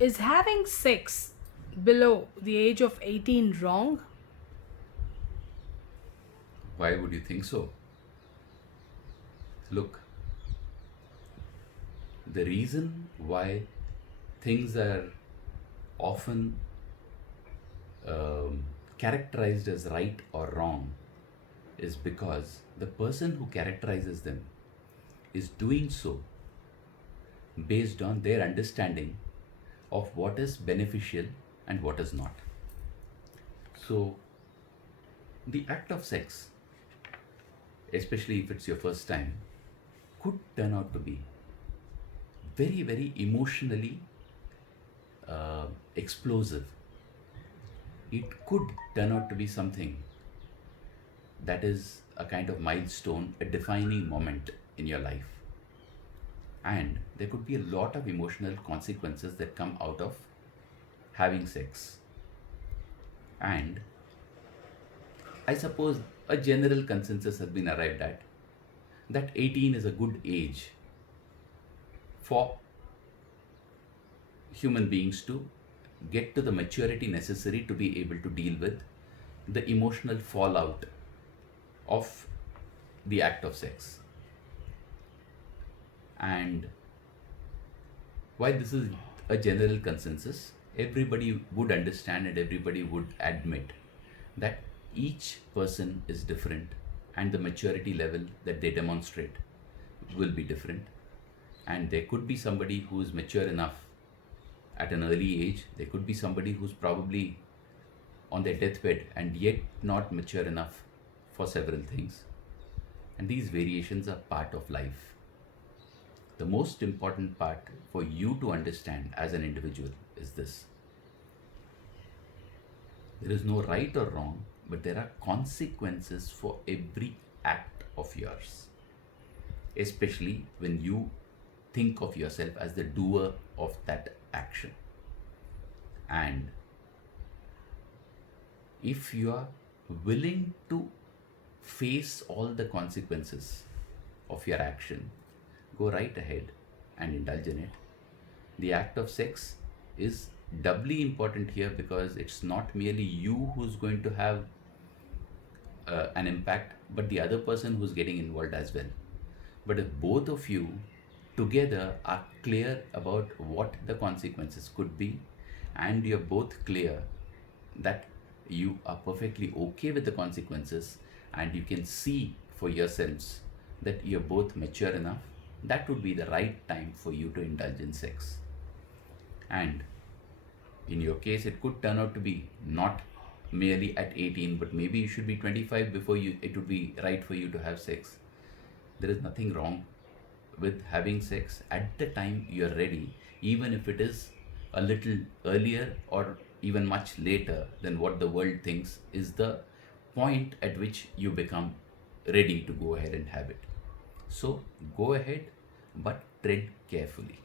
Is having sex below the age of 18 wrong? Why would you think so? Look, the reason why things are often um, characterized as right or wrong is because the person who characterizes them is doing so based on their understanding of what is beneficial and what is not. So, the act of sex, especially if it's your first time, could turn out to be very, very emotionally explosive. It could turn out to be something that is a kind of milestone, a defining moment in your life. And there could be a lot of emotional consequences that come out of having sex. And I suppose a general consensus has been arrived at that 18 is a good age for human beings to get to the maturity necessary to be able to deal with the emotional fallout of the act of sex. And while this is a general consensus, everybody would understand and everybody would admit that each person is different and the maturity level that they demonstrate will be different. And there could be somebody who is mature enough at an early age, there could be somebody who's probably on their deathbed and yet not mature enough for several things. And these variations are part of life. The most important part for you to understand as an individual is this: there is no right or wrong, but there are consequences for every act of yours, especially when you think of yourself as the doer of that action. And if you are willing to face all the consequences of your action, go right ahead and indulge in it. The act of sex is doubly important here because it's not merely you who's going to have an impact, but the other person who's getting involved as well. But if both of you together are clear about what the consequences could be, and you're both clear that you are perfectly okay with the consequences, and you can see for yourselves that you're both mature enough, that would be the right time for you to indulge in sex. And in your case, it could turn out to be not merely at 18, but maybe you should be 25 before you it would be right for you to have sex. There is nothing wrong with having sex at the time you're ready, even if it is a little earlier or even much later than what the world thinks is the point at which you become ready to go ahead and have it. So go ahead, but tread carefully.